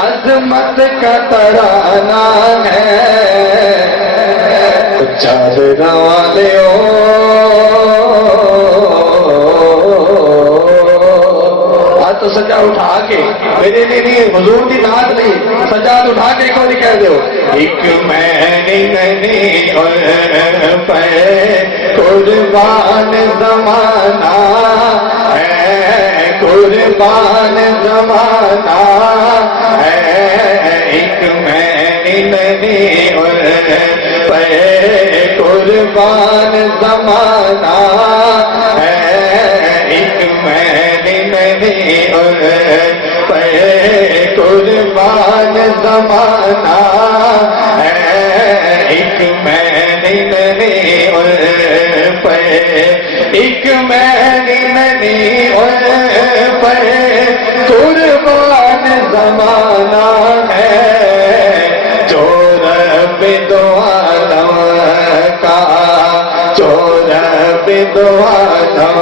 عظمت کا ترانہ ہے، چادر والے تو سجاد اٹھا کے میرے لیے نہیں، حضور کی نعت نہیں، سجاد اٹھا کے کوئی کہہ دو، ایک میں اور پہ قربان زمانہ ہے، قربان زمانہ ہے، ایک میں اور پہ قربان زمانہ ہے، ایک میں اور پہ قربان زمانہ ہے، ایک میں اور پہ، ایک میں اور پہ قربان زمانہ ہے، جو رب دو عالم کا، جو رب دو عالم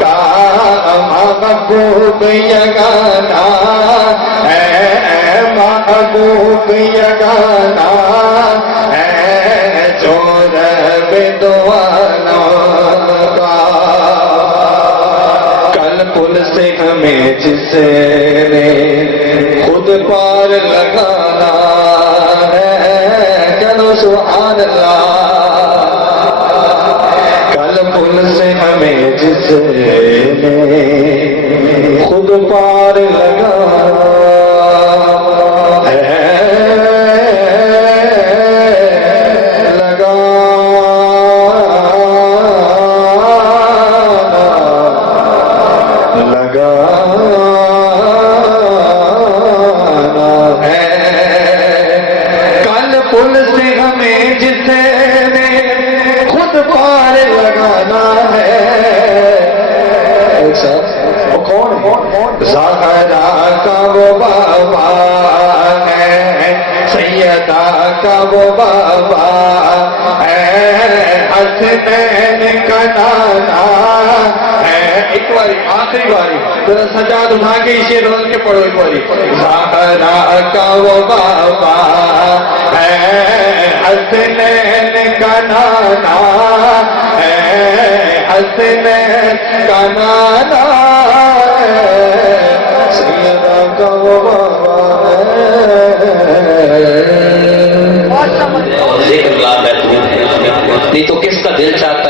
کا محبوب یگانا ہے، محبوب یگانا ہے، جو رب دو عالم کا، کل پل سے ہمیں جس نے خود پار لگانا ہے، چلو سبحان اللہ، کل پل سے ہمیں جس نے خود پار لگانا ہے، زہرا کا وہ بابا ہے، سیدہ کا وہ بابا ہے، حسنین کا نانا ہے، ایک باری آخری باری ذرا سجاد اٹھا کے اسے روز کے پڑھو ایک باری، زہرا کا وہ بابا ہے، حسنین کا نانا ہے، حسنین کا نانا سیدہ کا وہ بابا ذکر لا محدود ہے، نہیں تو کس کا دل چاہتا